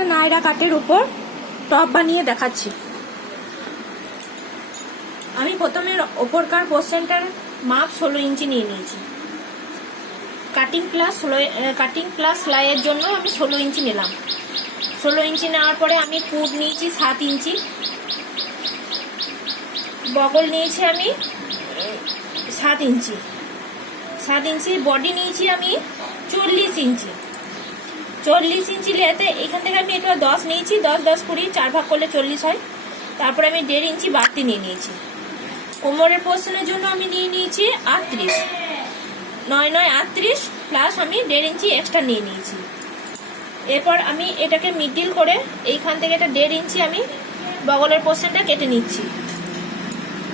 একটা নায়রা কাটের উপর টপ বানিয়ে দেখাচ্ছি। আমি প্রথমে ওপরকার পোর্শনটার মাপ 16 ইঞ্চি নিয়ে নিয়েছি। কাটিং প্লাস সেলাইয়ের জন্য আমি 16 ইঞ্চি নিলাম। 16 ইঞ্চি নেওয়ার পরে আমি কুট নিয়েছি 7 ইঞ্চি, বগল নিয়েছি আমি 7 ইঞ্চি, 7 ইঞ্চি বডি নিয়েছি আমি 40 ইঞ্চি। 40 ইঞ্চি লেতে এখান থেকে আমি এটা 10 নিয়েছি, 10 10 20 4 ভাগ করলে 40 হয়। তারপরে আমি 1.5 ইঞ্চি বাড়তি নিয়ে নিয়েছি। কোমরের পোর্শনের জন্য আমি নিয়ে নিয়েছি 38, 9 9 38 প্লাস আমি 1.5 ইঞ্চি এক্সট্রা নিয়ে নিয়েছি। এরপর আমি এটাকে মিডল করে এইখান থেকে এটা 1.5 ইঞ্চি আমি বগলের পোর্শনটা কেটে নিচ্ছি।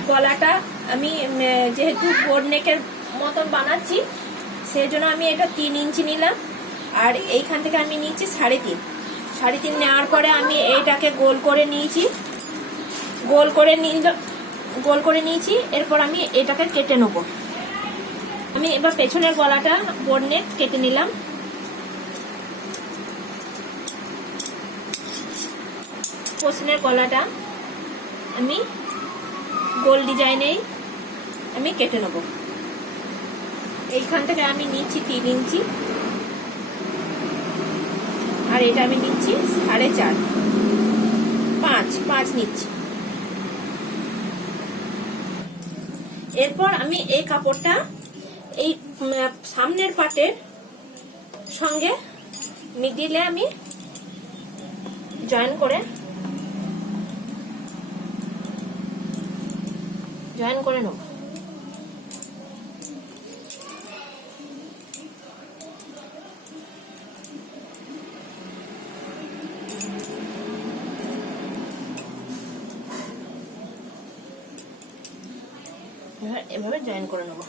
গলাটা আমি যেহেতু বোর্ড নেকের মতন বানাচ্ছি সেই জন্য আমি এটা 3 ইঞ্চি নিলাম। আর এইখান থেকে আমি নিচ্ছি 3.5 নেওয়ার পরে আমি এইটাকে গোল করে নিয়েছি। এরপর আমি এটাকে কেটে নেব। আমি এবার পেছনের গলাটা বোর্ড নেক কেটে নিলাম। পেছনের গলাটা আমি গোল ডিজাইনেই আমি কেটে নেব। এইখান থেকে আমি নিচ্ছি 3 ইঞ্চি আর এটা আমি নিচ্ছি 4.5, 5 নিচ্ছি। এরপর আমি এই কাপড়টা এই সামনের পাটের সঙ্গে মিডিলে আমি জয়েন করে নেব। এভাবে জয়েন করে নেব।